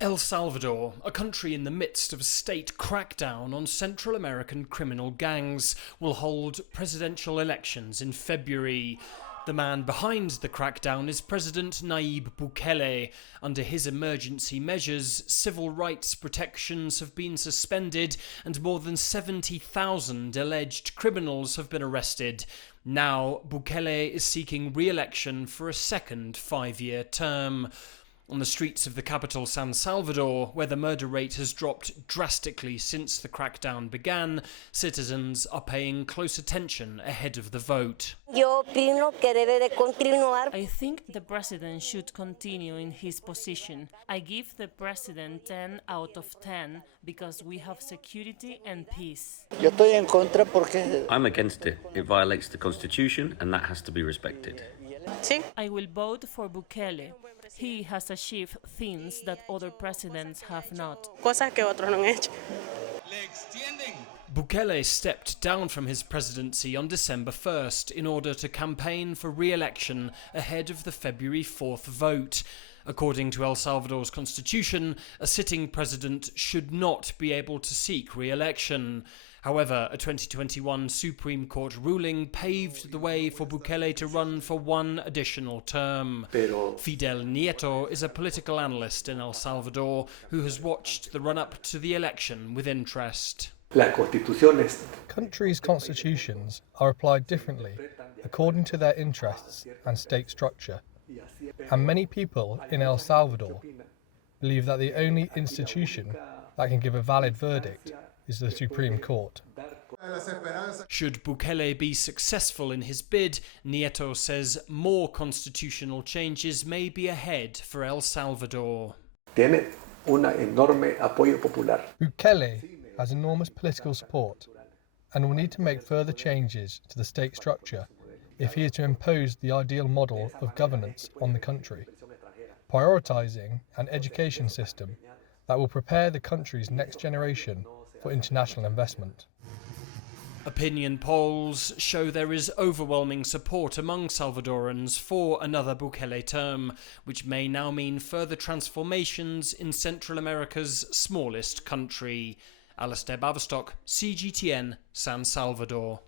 El Salvador, a country in the midst of a state crackdown on Central American criminal gangs, will hold presidential elections in February. The man behind the crackdown is President Nayib Bukele. Under his emergency measures, civil rights protections have been suspended and more than 70,000 alleged criminals have been arrested. Now, Bukele is seeking re-election for a second 5-year term. On the streets of the capital San Salvador, where the murder rate has dropped drastically since the crackdown began, citizens are paying close attention ahead of the vote. I think the president should continue in his position. I give the president 10 out of 10 because we have security and peace. I'm against it. It violates the constitution and that has to be respected. I will vote for Bukele. He has achieved things that other presidents have not. Bukele stepped down from his presidency on December 1st in order to campaign for re-election ahead of the February 4th vote. According to El Salvador's constitution, a sitting president should not be able to seek re-election. However, a 2021 Supreme Court ruling paved the way for Bukele to run for one additional term. Fidel Nieto is a political analyst in El Salvador who has watched the run-up to the election with interest. Countries' constitutions are applied differently according to their interests and state structure. And many people in El Salvador believe that the only institution that can give a valid verdict is the Supreme Court. Should Bukele be successful in his bid, Nieto says more constitutional changes may be ahead for El Salvador. Bukele has enormous political support and will need to make further changes to the state structure if he is to impose the ideal model of governance on the country, prioritising an education system that will prepare the country's next generation for international investment. Opinion polls show there is overwhelming support among Salvadorans for another Bukele term, which may now mean further transformations in Central America's smallest country. Alasdair, Baverstock, CGTN, San Salvador.